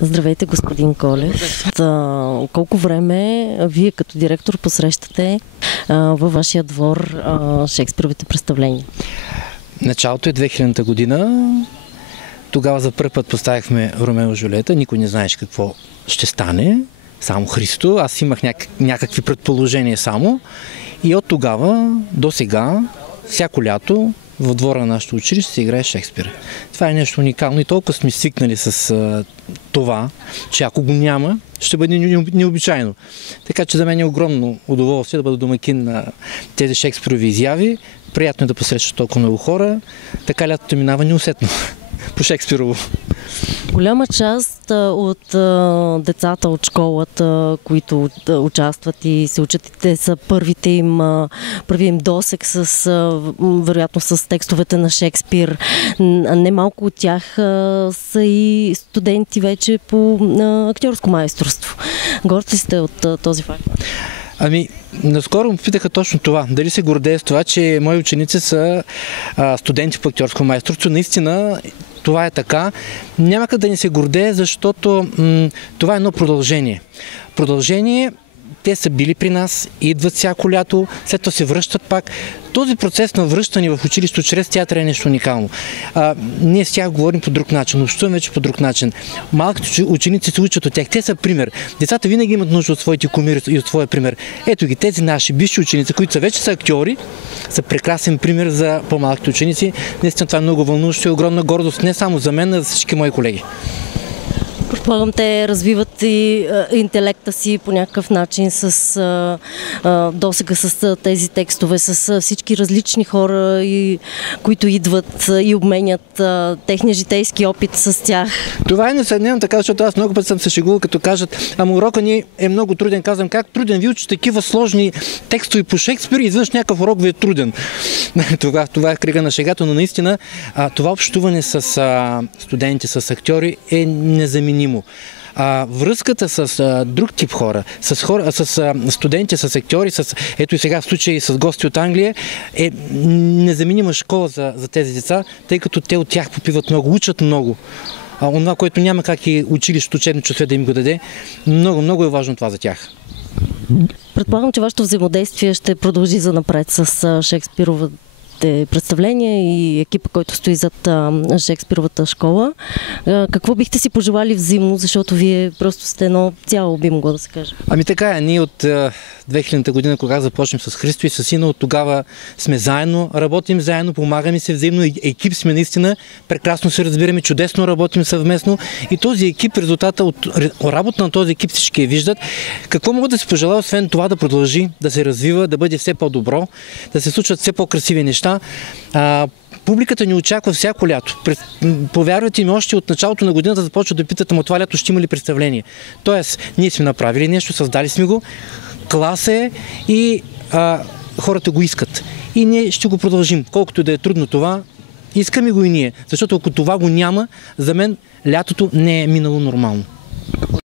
Здравейте, господин Колев. Колко време вие като директор посрещате във вашия двор Шекспировите представления? Началото е 2000-та година. Тогава за първи път поставихме Ромео и Жулиета. Никой не знаеше какво ще стане. Само Христо. Аз имах някакви предположения само. И от тогава до сега, всяко лято, в двора на нашето училище се играе Шекспир. Това е нещо уникално и толкова сме свикнали с това, че ако го няма, ще бъде необичайно. Така че за мен е огромно удоволствие да бъда домакин на тези Шекспирови изяви. Приятно е да посрещаш толкова много хора. Така лятото минава неусетно по Шекспирово. Голяма част от децата от школата, които участват и се учат, те са първият им досег вероятно с текстовете на Шекспир. Немалко от тях са и студенти вече по актьорско майсторство. Горд ли сте от този факт? Наскоро ме питаха точно това. Дали се гордея с това, че мои ученици са студенти по актьорско майсторство. Наистина това е така. Няма как да не се гордея, защото това е едно продължение. Те са били при нас, идват всяко лято, след това се връщат пак. Този процес на връщане в училището чрез театър е нещо уникално. Ние с тях говорим по друг начин, общуваме вече по друг начин. Малките ученици се учат от тях. Те са пример. Децата винаги имат нужда от своите кумири и от своя пример. Ето ги, тези наши бивши ученици, които вече са актьори, са прекрасен пример за по-малките ученици. Наистина това е много вълнуващо и огромна гордост не само за мен, а за всички мои колеги. Предполагам, те развиват и интелекта си по някакъв начин с досега с тези текстове, с всички различни хора, които идват и обменят техния житейски опит с тях. Това е несъмнено така, защото аз много път съм се шегувал, като кажат, урока ни е много труден. Казвам, как труден? Ви учите такива сложни текстове по Шекспир и изведнъж някакъв урок ви е труден. Това е кръга на шегата, но наистина това общуване с студенти, с актьори е незаменимо. Връзката с друг тип хора, с студенти, с актьори, ето и сега в случай с гости от Англия, е незаменима школа за тези деца, тъй като те от тях попиват много, учат много. Онова, което няма как и училището, учебно часове да им го даде, много, много е важно това за тях. Предполагам, че вашето взаимодействие ще продължи занапред с Шекспировата представления и екипа, който стои зад Шекспировата школа. Какво бихте си пожелали взаимно, защото вие просто сте едно цяло, би могло да се каже? Така е. Ние от 2000-та година, когато започнем с Христо и с сина, от тогава сме заедно, работим заедно, помагаме се взаимно, екип сме наистина, прекрасно се разбираме, чудесно работим съвместно и този екип, резултата от работа на този екип всички я виждат. Какво мога да си пожелая, освен това да продължи, да се развива, да бъде все по-добро, да се случват все по-красиви неща. Публиката ни очаква всяко лято. Повярвайте ми, още от началото на годината започват да питат, това лято ще има ли представление. Тоест, ние сме направили нещо, създали сме го, клас е и хората го искат. И ние ще го продължим. Колкото да е трудно това, искаме го и ние. Защото ако това го няма, за мен лятото не е минало нормално.